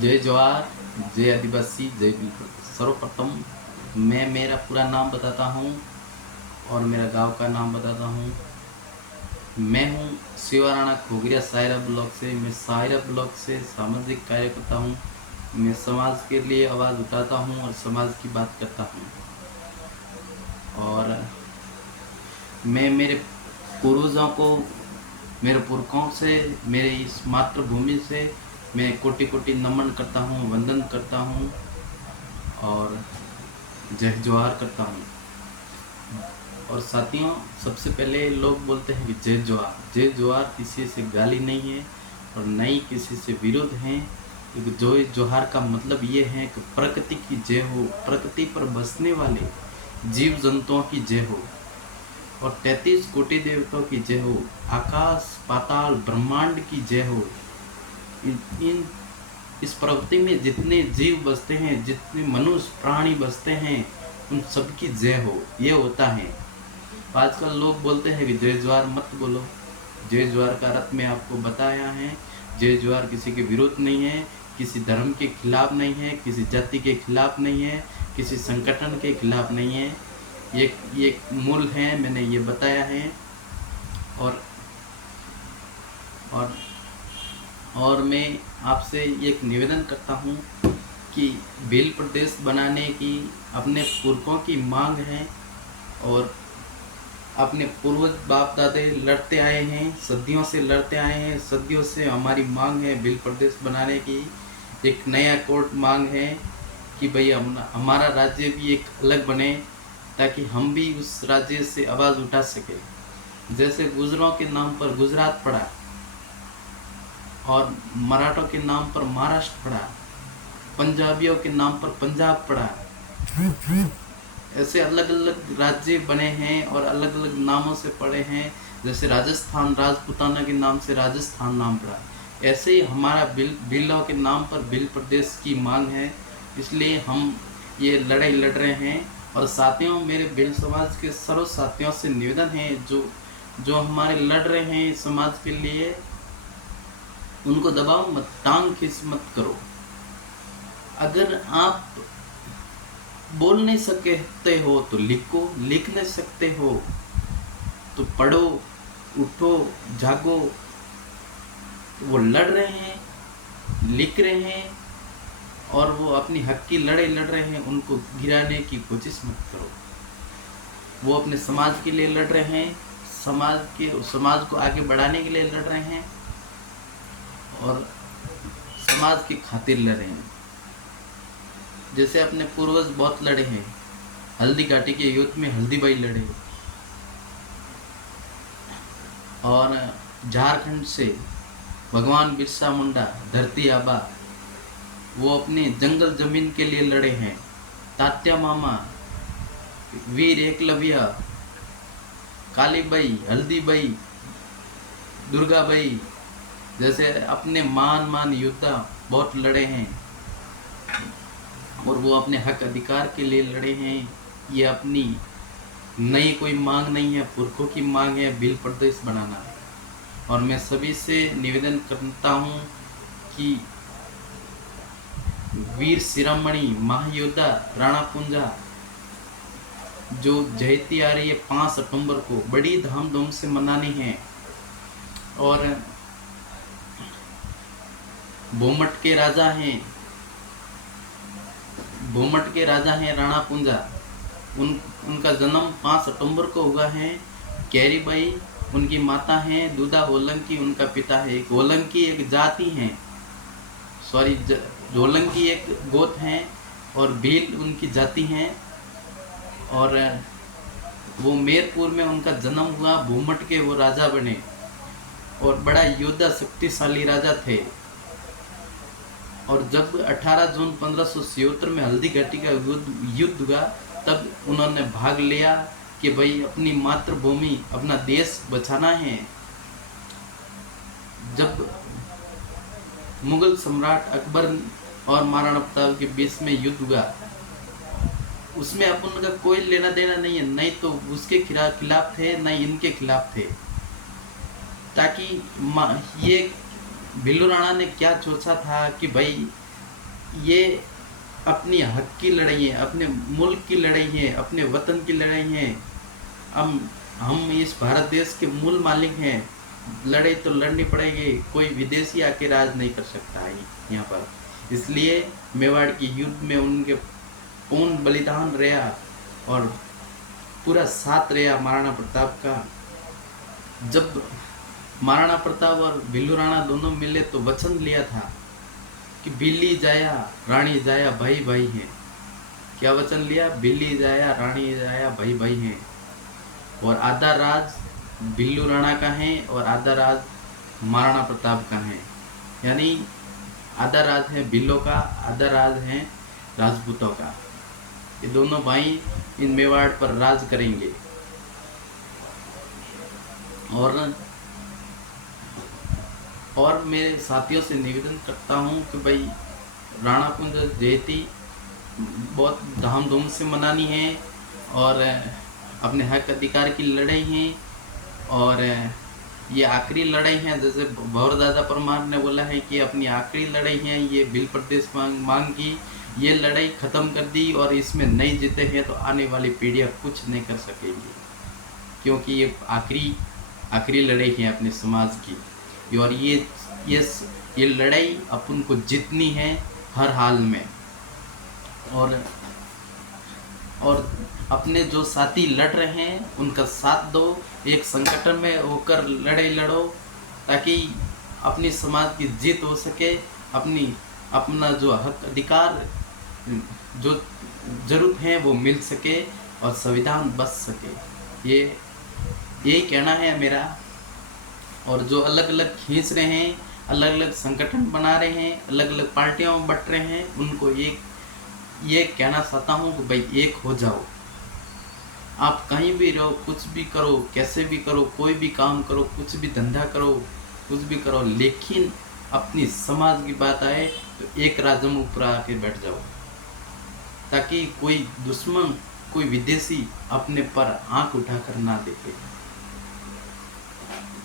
जय जवाहर, जय आदिवासी, जय बिल्कुल। सर्वप्रथम मैं मेरा पूरा नाम बताता हूँ और मेरा गांव का नाम बताता हूँ। मैं हूँ शिवा राणा खोगरिया सायरा ब्लॉक से। मैं सायरा ब्लॉक से सामाजिक कार्य करता हूँ। मैं समाज के लिए आवाज़ उठाता हूँ और समाज की बात करता हूँ। और मैं मेरे पूर्वजों को, मेरे पुरखों से, मेरे इस मातृभूमि से मैं कोटि कोटि नमन करता हूँ, वंदन करता हूँ और जय जोहार करता हूँ। और साथियों, सबसे पहले लोग बोलते हैं कि जय जोहार। जय जोहार किसी से गाली नहीं है और न ही किसी से विरोध है, क्योंकि जय जोहार का मतलब ये है कि प्रकृति की जय हो, प्रकृति पर बसने वाले जीव जंतुओं की जय हो और 33 कोटि देवताओं की जय हो, आकाश पाताल ब्रह्मांड की जय हो। इन इस प्रकृति में जितने जीव बसते हैं, जितने मनुष्य प्राणी बसते हैं, उन सबकी जय हो, ये होता है। आजकल लोग बोलते हैं कि जय जोहार मत बोलो। जय जोहार का अर्थ मैं आपको बताया है। जय जोहार किसी के विरोध नहीं है, किसी धर्म के खिलाफ नहीं है, किसी जाति के खिलाफ नहीं है, किसी संगठन के खिलाफ नहीं है। ये मूल है, मैंने ये बताया है। और और और मैं आपसे एक निवेदन करता हूँ कि भील प्रदेश बनाने की अपने पुरखों की मांग है और अपने पूर्वज बाप दादे लड़ते आए हैं, सदियों से लड़ते आए हैं। सदियों से हमारी मांग है भील प्रदेश बनाने की। एक नया कोर्ट मांग है कि भाई हमारा राज्य भी एक अलग बने, ताकि हम भी उस राज्य से आवाज़ उठा सके। जैसे गुजरों के नाम पर गुजरात पड़ा और मराठों के नाम पर महाराष्ट्र पड़ा, पंजाबियों के नाम पर पंजाब पड़ा। ऐसे अलग अलग राज्य बने हैं और अलग अलग नामों से पड़े हैं। जैसे राजस्थान राजपूताना के नाम से राजस्थान नाम पड़ा, ऐसे ही हमारा भीलों के नाम पर भील प्रदेश की मांग है। इसलिए हम ये लड़ाई लड़ रहे हैं। और साथियों, मेरे भील समाज के सर्व साथियों से निवेदन है, जो हमारे लड़ रहे हैं समाज के लिए, उनको दबाओ मत, टांग खींच मत करो। अगर आप बोल नहीं सकते हो तो लिखो, लिख नहीं सकते हो तो पढ़ो, उठो, जागो। वो लड़ रहे हैं, लिख रहे हैं और वो अपनी हक की लड़ाई लड़ रहे हैं, उनको गिराने की कोशिश मत करो। वो अपने समाज के लिए लड़ रहे हैं, समाज को आगे बढ़ाने के लिए लड़ रहे हैं और समाज की खातिर लड़ रहे हैं। जैसे अपने पूर्वज बहुत लड़े हैं। हल्दी घाटी के युद्ध में हल्दी बाई लड़े और झारखंड से भगवान बिरसा मुंडा, धरती आबा, वो अपने जंगल जमीन के लिए लड़े हैं। तात्या मामा, वीर एकलव्य, काली बाई, हल्दी बाई, दुर्गा बाई जैसे अपने मान योद्धा बहुत लड़े हैं और वो अपने हक अधिकार के लिए लड़े हैं। ये अपनी नई कोई मांग नहीं है, पुरखों की मांग है भील प्रदेश बनाना। और मैं सभी से निवेदन करता हूँ कि वीर शिरोमणि महायोद्धा राणा पुंजा जो जयंती आ रही है 5 सितंबर को, बड़ी धामधूम से मनानी है। और बोमट के राजा हैं राणा पुंजा। उनका जन्म 5 सितंबर को हुआ है। कैरी बाई उनकी माता हैं, दूधा होलंकी उनका पिता है। होलंकी एक जाति है, होलंकी एक गोत हैं और भील उनकी जाति हैं। और वो मेरपुर में उनका जन्म हुआ। भूमट के वो राजा बने और बड़ा योद्धा शक्तिशाली राजा थे। और जब 18 जून 1577 में हल्दी घाटी का युद्ध हुआ, तब उन्होंने भाग लिया कि भाई अपनी मातृभूमि, अपना देश बचाना है। जब मुगल सम्राट अकबर और महाराणा प्रताप के बीच में युद्ध हुआ, उसमें अपन का कोई लेना देना नहीं है, नहीं तो उसके खिलाफ थे, नहीं इनके खिलाफ थे। ताकि ये भिल्लू राणा ने क्या सोचा था कि भाई ये अपनी हक की लड़ाई है, अपने मुल्क की लड़ाई है, अपने वतन की लड़ाई है। हम इस भारत देश के मूल मालिक हैं। लड़ाई तो लड़नी पड़ेगी, कोई विदेशी आके राज नहीं कर सकता है यहाँ पर। इसलिए मेवाड़ की युद्ध में उनके पूर्ण बलिदान रहा और पूरा साथ रहा महाराणा प्रताप का। जब महाराणा प्रताप और भिल्लू राणा दोनों मिले तो वचन लिया था कि बिल्ली जाया रानी जाया भाई भाई हैं। क्या वचन लिया? बिल्ली जाया रानी जाया भाई भाई हैं। और आधा राज भिल्लू राणा का है और आधा राज महाराणा प्रताप का है। यानी आधा राज है भिल्लों का, आधा राज है राजपूतों का। ये दोनों भाई इन मेवाड़ पर राज करेंगे। और मेरे साथियों से निवेदन करता हूँ कि भाई राणा कुंज जयंती बहुत धामधूम से मनानी है और अपने हक अधिकार की लड़ाई है। और ये आखिरी लड़ाई है, जैसे भौर दादा परमार ने बोला है कि अपनी आखिरी लड़ाई है ये भील प्रदेश मांग की। ये लड़ाई ख़त्म कर दी और इसमें नहीं जीते हैं तो आने वाली पीढ़ियाँ कुछ नहीं कर सकेंगी, क्योंकि ये आखिरी लड़ाई है अपने समाज की। और ये लड़ाई अपन को जीतनी है हर हाल में। और अपने जो साथी लड़ रहे हैं उनका साथ दो, एक संगठन में होकर लड़ाई लड़ो ताकि अपनी समाज की जीत हो सके, अपना जो हक अधिकार जो जरूरत है वो मिल सके और संविधान बच सके। यही कहना है मेरा। और जो अलग अलग खींच रहे हैं, अलग अलग संगठन बना रहे हैं, अलग अलग पार्टियों में बट रहे हैं, उनको ये कहना चाहता हूँ कि भाई एक हो जाओ। आप कहीं भी रहो, कुछ भी करो, कैसे भी करो, कोई भी काम करो, कुछ भी धंधा करो, कुछ भी करो, लेकिन अपनी समाज की बात आए तो एक राजम ऊपर आके बैठ जाओ, ताकि कोई दुश्मन, कोई विदेशी अपने पर आंख उठाकर ना देखे।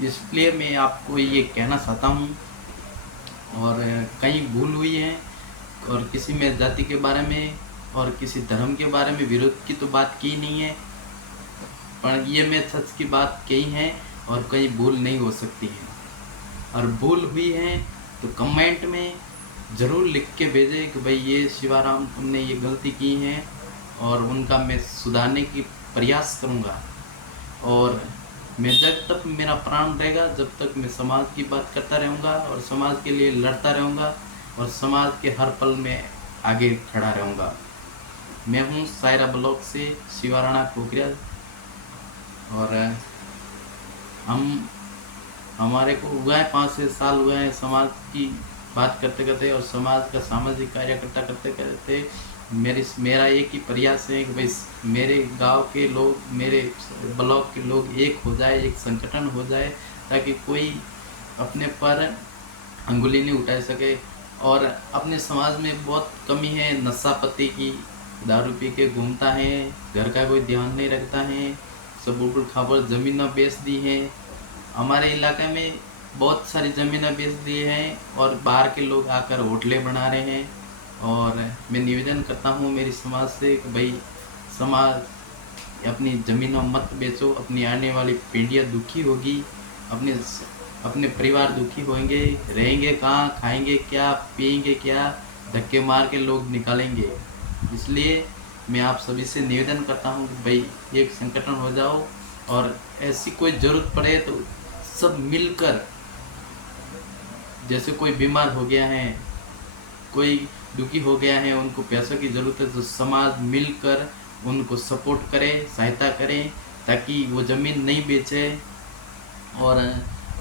इसलिए मैं आपको ये कहना चाहता हूँ। और कहीं भूल हुई है और किसी में जाति के बारे में और किसी धर्म के बारे में विरोध की तो बात की नहीं है, पर ये मैं सच की बात कही है और कहीं भूल नहीं हो सकती है। और भूल हुई है तो कमेंट में ज़रूर लिख के भेजें कि भाई ये शिवाराम तुमने ये गलती की है, और उनका मैं सुधारने की प्रयास करूँगा। और मैं जब तक मेरा प्राण रहेगा, जब तक मैं समाज की बात करता रहूँगा और समाज के लिए लड़ता रहूँगा और समाज के हर पल में आगे खड़ा रहूँगा। मैं हूँ सायरा ब्लॉक से शिवाराणा कोकरिया। और हमारे को हुआ है 5-6 साल हुए हैं समाज की बात करते करते और समाज का सामाजिक कार्यकर्ता करते करते। मेरा एक ही प्रयास है कि भाई मेरे गांव के लोग, मेरे ब्लॉक के लोग एक हो जाए, एक संगठन हो जाए, ताकि कोई अपने पर अंगुली नहीं उठा सके। और अपने समाज में बहुत कमी है नशापत्ती की, दारू पी के घूमता है, घर का कोई ध्यान नहीं रखता है, सब उबड़ खाबड़ ज़मीनें बेच दी हैं। हमारे इलाके में बहुत सारी ज़मीनें बेच दी हैं और बाहर के लोग आकर होटलें बना रहे हैं। और मैं निवेदन करता हूँ मेरी समाज से कि भाई समाज अपनी ज़मीनों मत बेचो, अपनी आने वाली पीढ़ियाँ दुखी होगी, अपने परिवार दुखी होंगे, रहेंगे कहाँ, खाएंगे क्या, पिएंगे क्या, धक्के मार के लोग निकालेंगे। इसलिए मैं आप सभी से निवेदन करता हूँ कि भाई एक संगठन हो जाओ, और ऐसी कोई ज़रूरत पड़े तो सब मिलकर, जैसे कोई बीमार हो गया है, कोई दुखी हो गया है, उनको पैसों की ज़रूरत है, तो समाज मिलकर उनको सपोर्ट करे, सहायता करें, ताकि वो ज़मीन नहीं बेचे और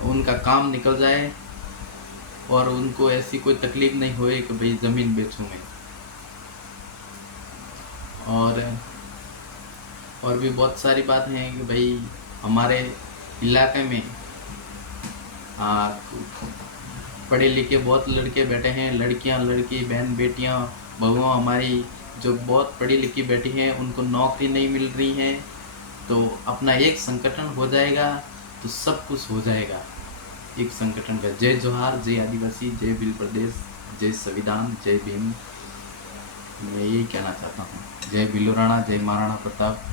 उनका काम निकल जाए और उनको ऐसी कोई तकलीफ़ नहीं होए कि भाई ज़मीन बेचूँ मैं। और भी बहुत सारी बात हैं कि भाई हमारे इलाके में पढ़े लिखे बहुत लड़के बैठे हैं, लड़कियां, लड़की, बहन, बेटियां, बहुआं हमारी जो बहुत पढ़ी लिखी बैठी हैं, उनको नौकरी नहीं मिल रही है। तो अपना एक संगठन हो जाएगा तो सब कुछ हो जाएगा एक संगठन का। जय जोहार, जय आदिवासी, जय भील प्रदेश, जय संविधान, जय भीम। मैं यही कहना चाहता हूँ। जय बिल्लू राणा, जय महाराणा प्रताप।